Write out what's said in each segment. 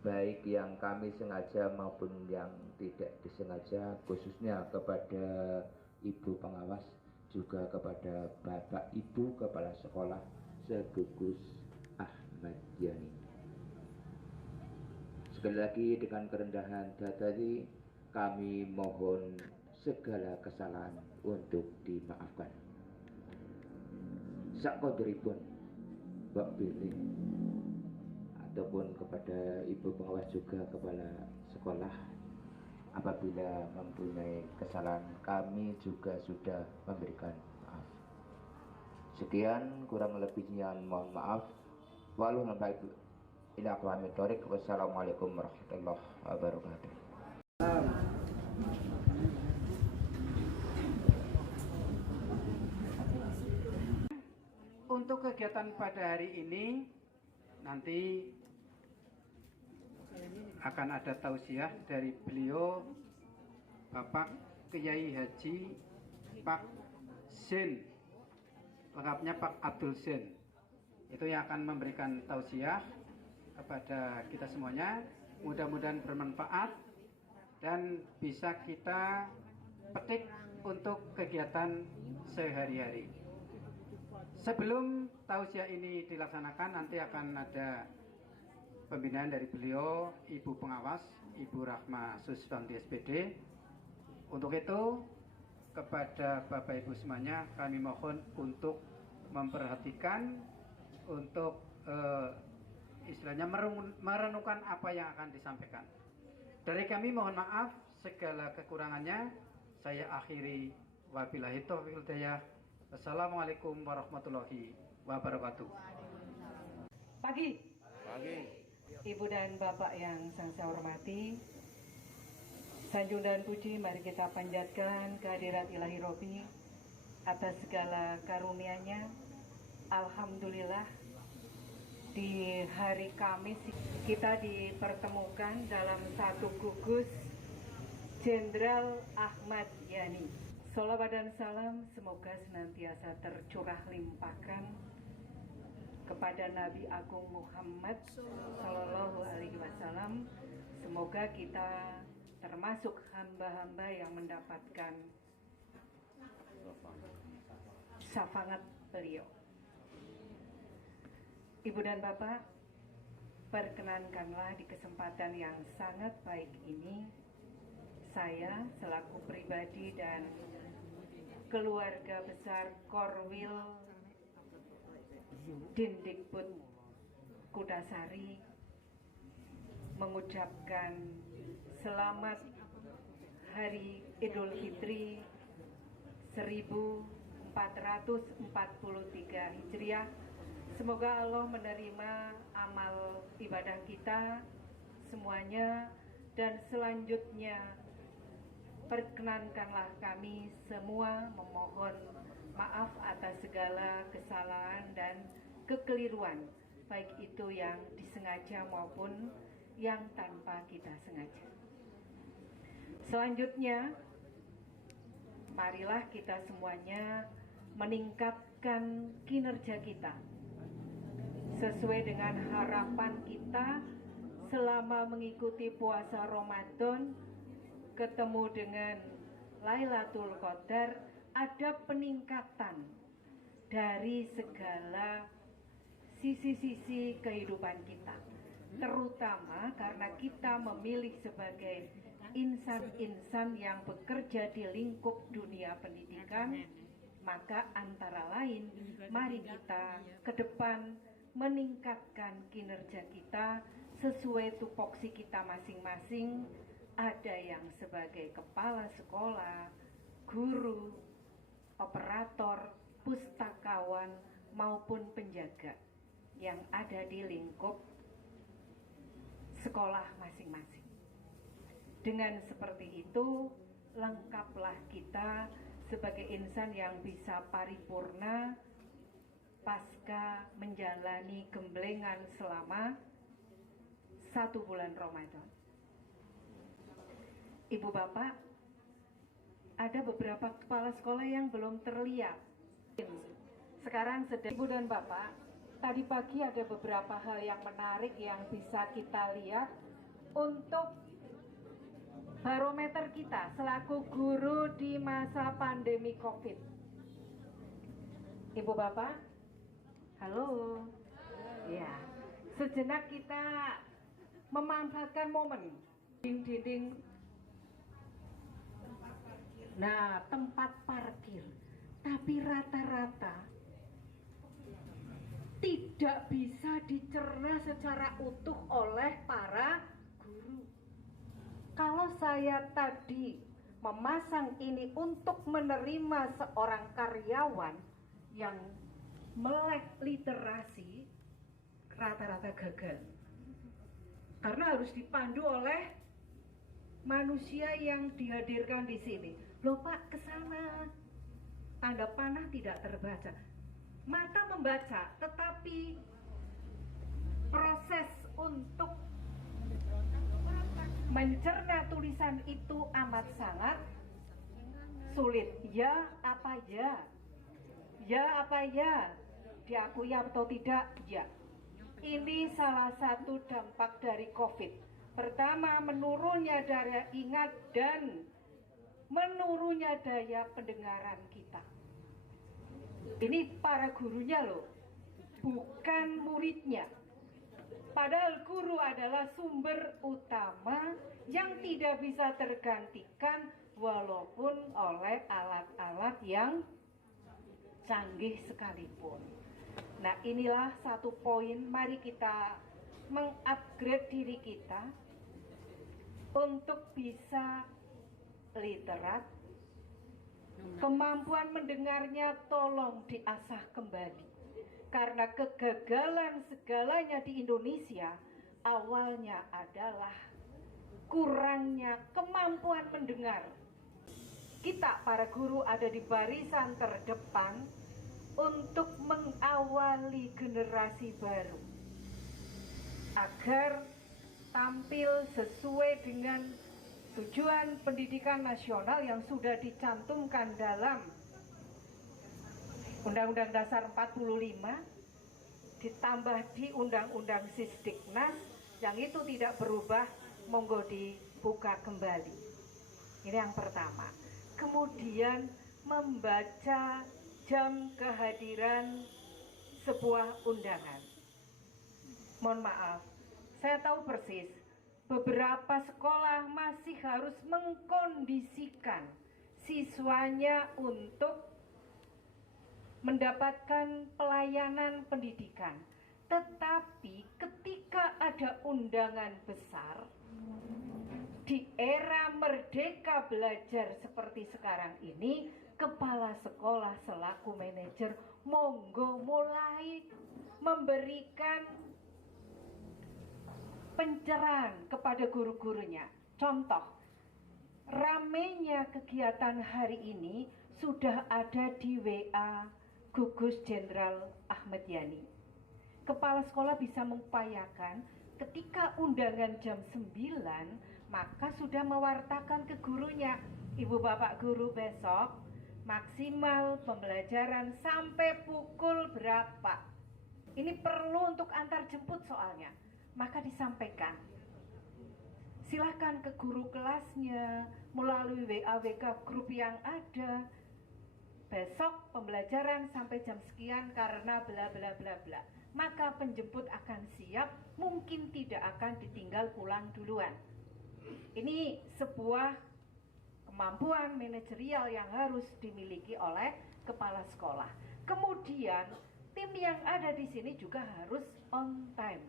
baik yang kami sengaja maupun yang tidak disengaja, khususnya kepada Ibu Pengawas, juga kepada Bapak Ibu Kepala Sekolah segugus Ahmad Yani. Sekali lagi dengan kerendahan hati kami mohon segala kesalahan untuk dimaafkan. Sakodripun Mbak Billy ataupun kepada Ibu Pengawas juga Kepala Sekolah, apabila mempunyai kesalahan kami juga sudah memberikan maaf. Sekian, kurang lebihnya mohon maaf. Wassalamualaikum warahmatullahi wabarakatuh. Untuk kegiatan pada hari ini nanti akan ada tausiah dari beliau Bapak Kiai Haji Pak Zain, lengkapnya Pak Abdul Zain. Itu yang akan memberikan tausiah kepada kita semuanya. Mudah-mudahan bermanfaat dan bisa kita petik untuk kegiatan sehari-hari. Sebelum tausiah ini dilaksanakan, nanti akan ada pembinaan dari beliau Ibu Pengawas, Ibu Rahma Suswanti SPD. Untuk itu, kepada Bapak Ibu semuanya, kami mohon untuk memperhatikan, untuk istilahnya merenungkan apa yang akan disampaikan. Dari kami mohon maaf segala kekurangannya. Saya akhiri, wabillahi taufiq wal hidayah. Assalamualaikum warahmatullahi wabarakatuh. Pagi. Ibu dan Bapak yang saya hormati, sanjung dan puji mari kita panjatkan kehadirat Ilahi Robi atas segala karunia-Nya. Alhamdulillah, di hari Kamis kita dipertemukan dalam satu gugus Jenderal Ahmad Yani. Sholawat dan salam semoga senantiasa tercurah limpahkan kepada Nabi Agung Muhammad Sallallahu Alaihi Wasallam. Semoga kita termasuk hamba-hamba yang mendapatkan syafaat beliau. Ibu dan Bapak, perkenankanlah di kesempatan yang sangat baik ini, saya selaku pribadi dan keluarga besar Korwil Dindikbud Kudasari mengucapkan selamat Hari Idul Fitri 1443 Hijriah. Semoga Allah menerima amal ibadah kita semuanya, dan selanjutnya perkenankanlah kami semua memohon maaf atas segala kesalahan dan kekeliruan, baik itu yang disengaja maupun yang tanpa kita sengaja. Selanjutnya, marilah kita semuanya meningkatkan kinerja kita sesuai dengan harapan kita selama mengikuti puasa Ramadan, ketemu dengan Lailatul Qadar, ada peningkatan dari segala sisi-sisi kehidupan kita, terutama karena kita memilih sebagai insan-insan yang bekerja di lingkup dunia pendidikan. Maka antara lain, mari kita ke depan meningkatkan kinerja kita sesuai tupoksi kita masing-masing. Ada yang sebagai kepala sekolah, guru, operator, pustakawan, maupun penjaga yang ada di lingkup sekolah masing-masing. Dengan seperti itu, lengkaplah kita sebagai insan yang bisa paripurna pasca menjalani gemblengan selama 1 bulan Ramadan. Ibu Bapak, ada beberapa kepala sekolah yang belum terlihat. Sekarang sedang, Ibu dan Bapak, tadi pagi ada beberapa hal yang menarik yang bisa kita lihat untuk barometer kita selaku guru di masa pandemi COVID. Ibu Bapak, halo. Ya, sejenak kita memanfaatkan momen dinding. Nah, tempat parkir, tapi rata-rata tidak bisa dicerna secara utuh oleh para guru. Kalau saya tadi memasang ini untuk menerima seorang karyawan yang melek literasi, rata-rata gagal. Karena harus dipandu oleh manusia yang dihadirkan di sini. Loh Pak, ke sana. Tanda panah tidak terbaca. Mata membaca, tetapi proses untuk mencerna tulisan itu amat sangat sulit. Ya apa ya? Ya apa ya? Diakui atau tidak? Ya. Ini salah satu dampak dari COVID. Pertama, menurunnya daya ingat dan menurunnya daya pendengaran kita. Ini para gurunya loh, bukan muridnya. Padahal guru adalah sumber utama yang tidak bisa tergantikan walaupun oleh alat-alat yang canggih sekalipun. Nah, inilah satu poin, mari kita mengupgrade diri kita untuk bisa literat. Kemampuan mendengarnya tolong diasah kembali. Karena kegagalan segalanya di Indonesia awalnya adalah kurangnya kemampuan mendengar. Kita para guru ada di barisan terdepan untuk mengawali generasi baru agar tampil sesuai dengan tujuan pendidikan nasional yang sudah dicantumkan dalam Undang-Undang Dasar 45 ditambah di Undang-Undang Sisdiknas yang itu tidak berubah, monggo dibuka kembali. Ini yang pertama. Kemudian membaca jam kehadiran sebuah undangan. Mohon maaf, saya tahu persis beberapa sekolah masih harus mengkondisikan siswanya untuk mendapatkan pelayanan pendidikan. Tetapi ketika ada undangan besar, di era merdeka belajar seperti sekarang ini, kepala sekolah selaku manajer monggo mulai memberikan pencerahan kepada guru-gurunya. Contoh, ramenya kegiatan hari ini sudah ada di WA Gugus Jenderal Ahmad Yani. Kepala sekolah bisa mengupayakan ketika undangan jam 9, maka sudah mewartakan ke gurunya, Ibu Bapak guru besok maksimal pembelajaran sampai pukul berapa. Ini perlu untuk antar jemput soalnya. Maka disampaikan, silahkan ke guru kelasnya melalui WA-WK grup yang ada. Besok pembelajaran sampai jam sekian karena bla bla bla bla. Maka penjemput akan siap, mungkin tidak akan ditinggal pulang duluan. Ini sebuah kemampuan manajerial yang harus dimiliki oleh kepala sekolah. Kemudian tim yang ada di sini juga harus on time.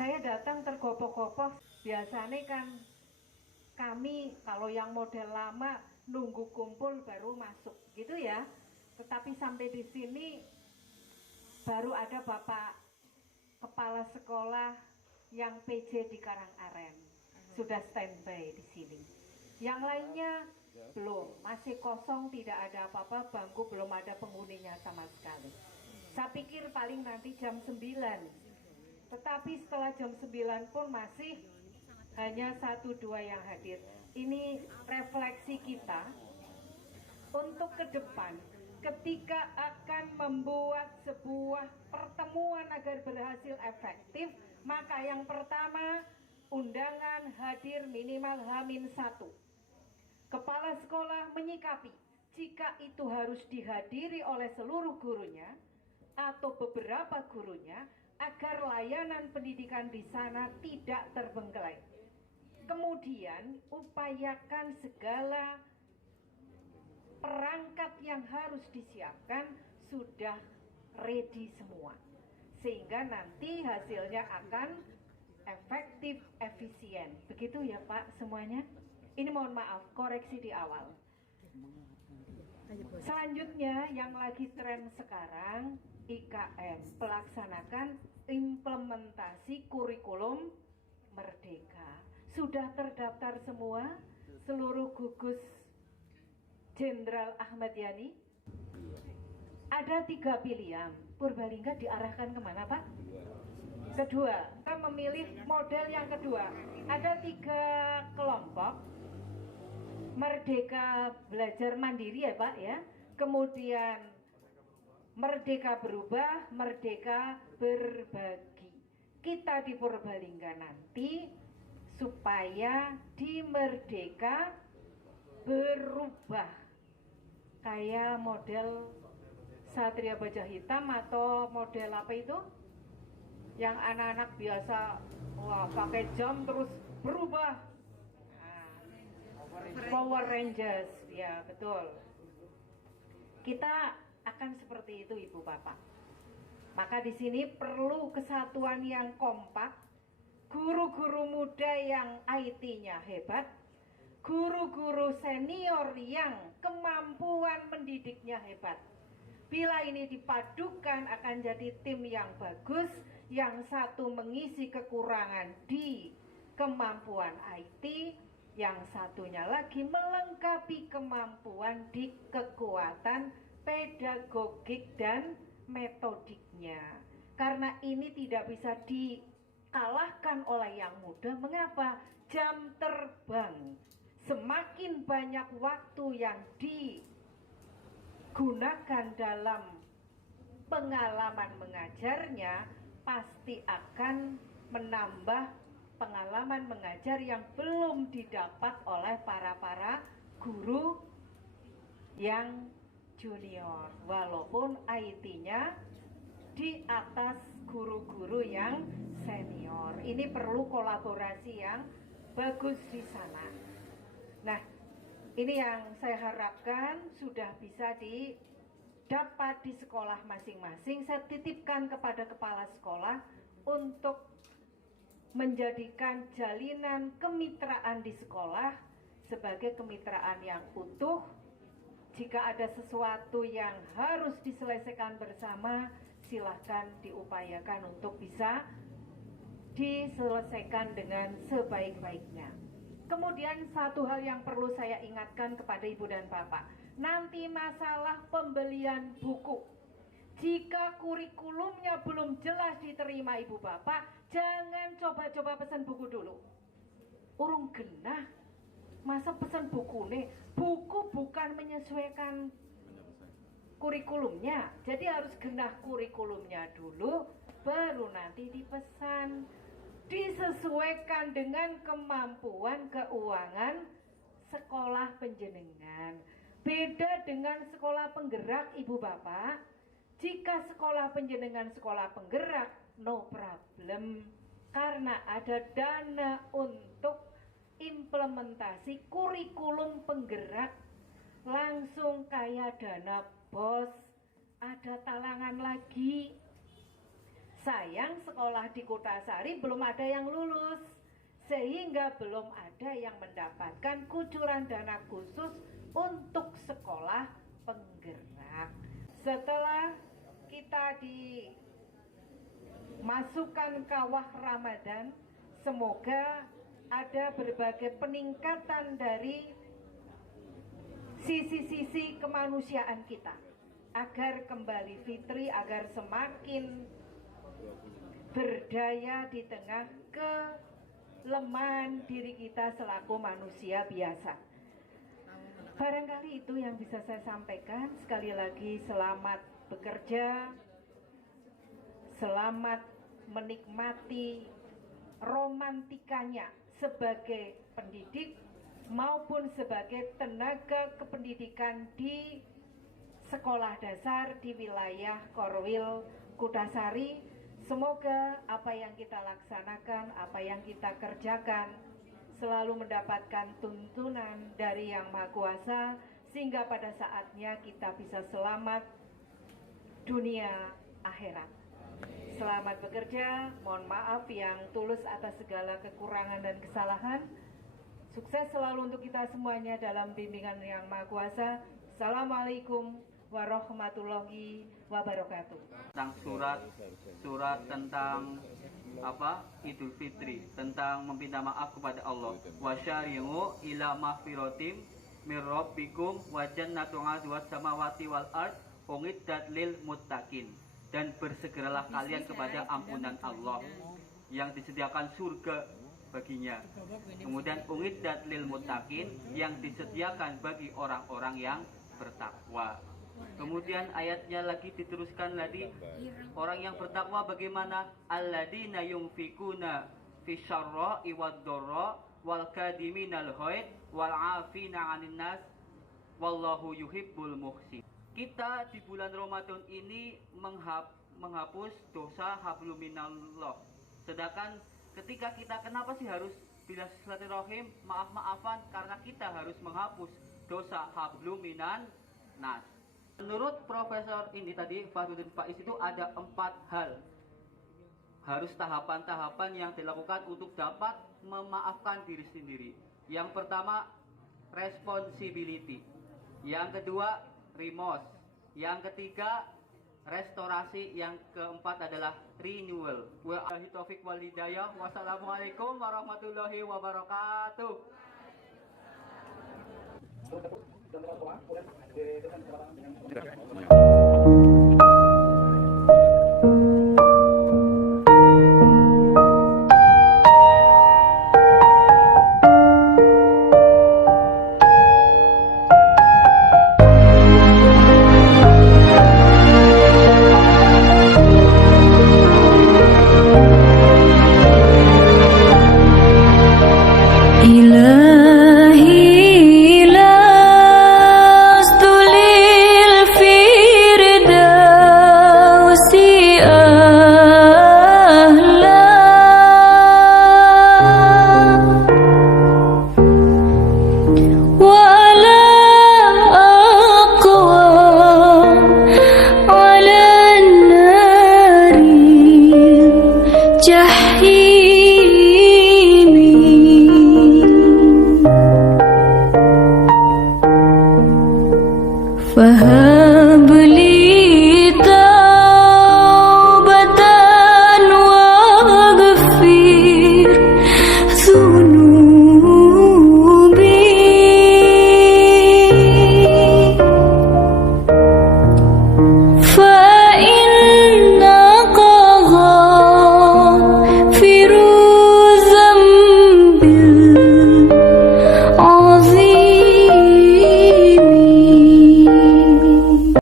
Saya datang tergopoh-gopoh, biasanya kan kami kalau yang model lama nunggu kumpul baru masuk gitu ya. Tetapi sampai di sini baru ada Bapak kepala sekolah yang PJ di Karangaren sudah standby di sini. Yang lainnya belum, masih kosong, tidak ada apa-apa, bangku belum ada penghuninya sama sekali. Saya pikir paling nanti jam 9. Tetapi setelah jam 9 pun masih hanya 1-2 yang hadir. Ini refleksi kita untuk ke depan. ketika akan membuat sebuah pertemuan agar berhasil efektif, maka yang pertama, undangan hadir minimal H-1. Kepala sekolah menyikapi jika itu harus dihadiri oleh seluruh gurunya atau beberapa gurunya agar layanan pendidikan di sana tidak terbengkelai. Kemudian upayakan segala perangkat yang harus disiapkan sudah ready semua, sehingga nanti hasilnya akan efektif, efisien. Begitu ya Pak semuanya? Ini mohon maaf, koreksi di awal. Selanjutnya yang lagi tren sekarang, IKM, pelaksanakan implementasi kurikulum Merdeka. Sudah terdaftar semua seluruh gugus Jenderal Ahmad Yani? Ada 3 pilihan. Purbalingga diarahkan kemana Pak? Kedua, kita memilih model yang kedua. Ada 3 kelompok. Merdeka belajar mandiri ya Pak ya. Kemudian Merdeka berubah, Merdeka berbagi. Kita di Purbalingga nanti supaya di Merdeka berubah. Kayak model Satria Baja Hitam atau model apa itu? Yang anak-anak biasa pakai jam terus berubah. Power Rangers, ya betul. Kita akan seperti itu Ibu Bapak. Maka di sini perlu kesatuan yang kompak, guru-guru muda yang IT-nya hebat, guru-guru senior yang kemampuan mendidiknya hebat. Bila ini dipadukan akan jadi tim yang bagus, yang satu mengisi kekurangan di kemampuan IT, yang satunya lagi melengkapi kemampuan di kekuatan pedagogik dan metodiknya. Karena ini tidak bisa dikalahkan oleh yang muda. Mengapa? Jam terbang. Semakin banyak waktu yang digunakan dalam pengalaman mengajarnya, pasti akan menambah pengalaman mengajar yang belum didapat oleh para guru yang junior, walaupun IT-nya di atas guru-guru yang senior. Ini perlu kolaborasi yang bagus di sana. Nah, ini yang saya harapkan sudah bisa didapat di sekolah masing-masing. Saya titipkan kepada kepala sekolah untuk menjadikan jalinan kemitraan di sekolah sebagai kemitraan yang utuh. Jika ada sesuatu yang harus diselesaikan bersama, silahkan diupayakan untuk bisa diselesaikan dengan sebaik-baiknya. Kemudian satu hal yang perlu saya ingatkan kepada Ibu dan Bapak, nanti masalah pembelian buku. Jika kurikulumnya belum jelas diterima Ibu Bapak, jangan coba-coba pesan buku dulu. Urung genah, masa pesan buku nih? Buku bukan menyesuaikan kurikulumnya, jadi harus genah kurikulumnya dulu, baru nanti dipesan. Disesuaikan dengan kemampuan keuangan sekolah penjenengan. Beda dengan sekolah penggerak Ibu Bapak. Jika sekolah penjenengan sekolah penggerak, no problem, karena ada dana untuk implementasi kurikulum penggerak, langsung kayak dana BOS, ada talangan lagi. Sayang sekolah di Kutasari belum ada yang lulus, sehingga belum ada yang mendapatkan kucuran dana khusus untuk sekolah penggerak. Setelah kita dimasukkan kawah Ramadan, semoga ada berbagai peningkatan dari sisi-sisi kemanusiaan kita, agar kembali fitri, agar semakin berdaya di tengah kelemahan diri kita selaku manusia biasa. Barangkali itu yang bisa saya sampaikan. Sekali lagi selamat bekerja, selamat menikmati romantikanya sebagai pendidik maupun sebagai tenaga kependidikan di sekolah dasar di wilayah Korwil Kutasari. Semoga apa yang kita laksanakan, apa yang kita kerjakan selalu mendapatkan tuntunan dari Yang Maha Kuasa, sehingga pada saatnya kita bisa selamat dunia akhirat. Selamat bekerja, mohon maaf yang tulus atas segala kekurangan dan kesalahan. Sukses selalu untuk kita semuanya dalam bimbingan Yang Maha Kuasa. Assalamualaikum warahmatullahi wabarakatuh. Tentang surat tentang Idul Fitri, tentang meminta maaf kepada Allah. Wasyari'u ila mahfiratim mir rabbikum wa jannatu 'arduhas samawati wal ard u'iddat lil muttaqin. Dan bersegeralah kalian kepada ampunan Allah yang disediakan surga baginya. Kemudian u'iddat lil muttaqin, yang disediakan bagi orang-orang yang bertakwa. Kemudian ayatnya lagi diteruskan lagi, orang yang bertakwa bagaimana? Alladzina yunfikuna fisyarra'i wad-dharra wal kadiminal ghaid wal 'afina 'anil nas wallahu yuhibbul muhsin. Kita di bulan Ramadan ini menghapus dosa hablum minallah. Sedangkan ketika kita kenapa sih harus bila silaturahim, maaf-maafan? Karena kita harus menghapus dosa hablum minan nas. Menurut profesor ini tadi, Fahruddin Faiz, itu ada 4 hal. Harus tahapan-tahapan yang dilakukan untuk dapat memaafkan diri sendiri. Yang pertama, responsibility. Yang kedua, remorse. Yang ketiga, restorasi. Yang keempat adalah renewal. Wabillahi taufik wal hidayah. Wassalamualaikum warahmatullahi wabarakatuh. Jahil